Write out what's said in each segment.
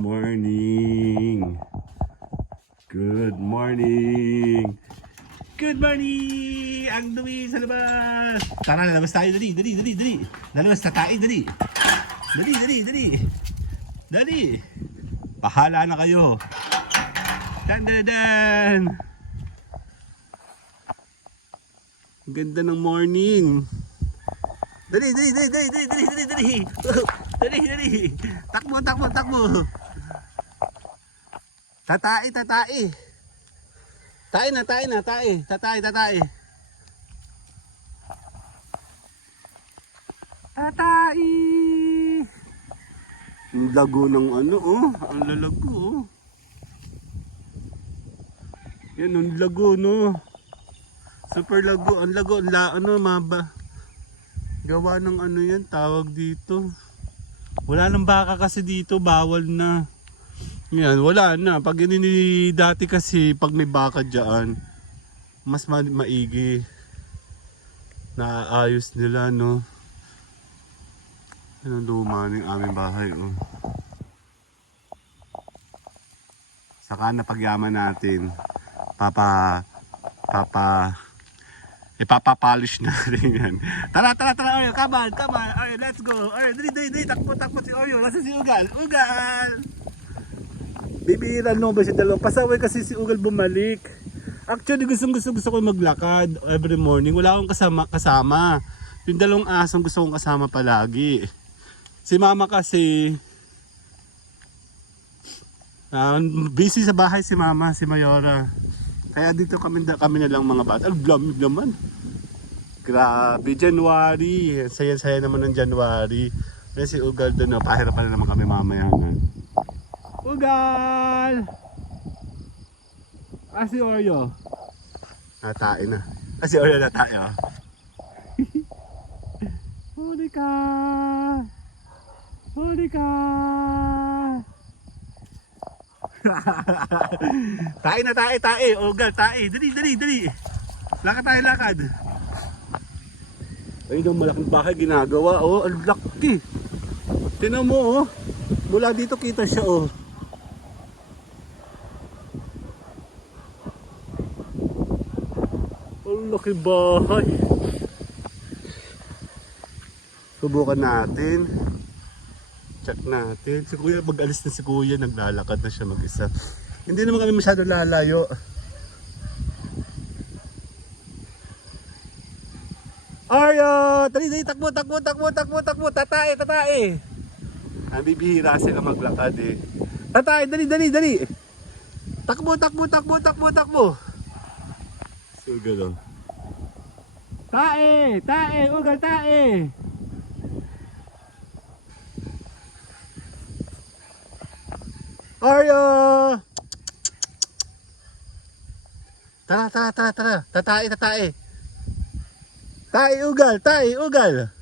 morning. Good morning. Good morning! Ang dumi sa labas! Tara, lalabas tayo. Dali. Lalabas na tayo, dali. Dali. Pahala na kayo. Dan. Ang ganda ng morning. Dali. Dali. Takbo. Tatai. Tatai. Ang lago ng ano, oh. Ang lalago, oh. Yan, ang lago, no. Super lago. Ang lago, maba. Gawa ng ano yan, tawag dito. Wala nang baka kasi dito, bawal na. Yan, wala na. Pag dati kasi, pag may baka dyan, mas maigi. Naayos nila, no. Yan ang luma ng aming bahay, oh. Saka na pagyaman natin, ipapapolish natin yan. Tara, Oreo, come on, Oreo, let's go. Oreo, dali, takbo si Oreo. Nasa si Ugal. Bibiran mo ba si dalawang? Pasaway kasi si Ugal bumalik. Actually, gusto ko maglakad every morning. Wala akong kasama. Yung dalawang asong gusto kong kasama palagi. Si mama kasi, busy sa bahay si mama, si Mayora. Kaya dito kami na lang mga bata. Ang lamig naman. Grabe, January. Saya naman ng January. Kaya si Ugal doon, pahirapan na naman kami mamaya. Ugal! Si Oreo. Natain na. Si Oreo natain, oh. Huli ka! Tae. Ugal, tae. Dali. Lakad. Ayun ang malaking bahay ginagawa, oh. Ang laki. Tingnan mo, oh. Mula dito kita siya, oh. Ang laki bahay. Subukan natin. Check natin. Si Kuya, mag-alis na si Kuya. Naglalakad na siya mag-isa. Hindi naman kami masyado lalayo. Oreo! Dali, takbo. Tatae. Ang bibihira sila maglakad, eh. Tatae, dali. Takbo. So, gano'n. Tae, Ugal, tae. Oreo! Tara. Tatae. Tae, Ugal.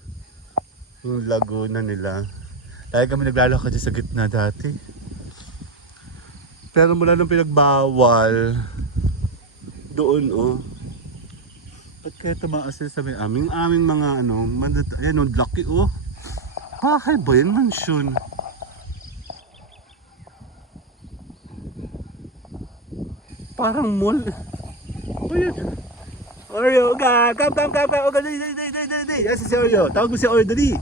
Yung Laguna nila. Dahil kami naglalakad sa gitna dati. Pero mula nung pinagbawal, doon, oh. Ba't kaya tumaas sa aming mga ayan, oh, laki, oh. Bahay ba yan? Mansyon. Parang mall. Ayun. Oreo, Ugal. Come. Ugal, dali. Yan si Oreo. Tawag mo si Oreo, dali.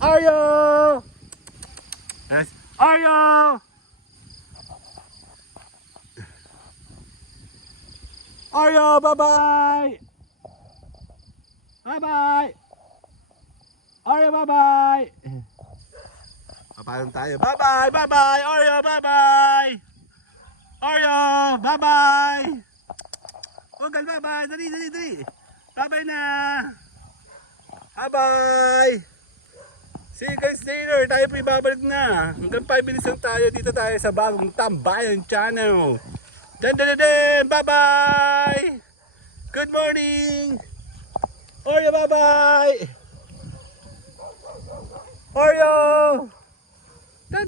Oreo! Yes. Oreo! Oreo, bye-bye! Oreo, bye-bye! Papalan tayo. Bye-bye! Oreo, bye-bye! Oreo, bye-bye! Ugal, bye-bye! Dali! Bye-bye na! Bye-bye! See you guys later! Tayo po ibabalik na! Hanggang 5 minutes lang tayo. Dito tayo sa bagong Tambayan Channel. Dan! Bye-bye! Good morning! Oreo, bye-bye! Oreo! Dan!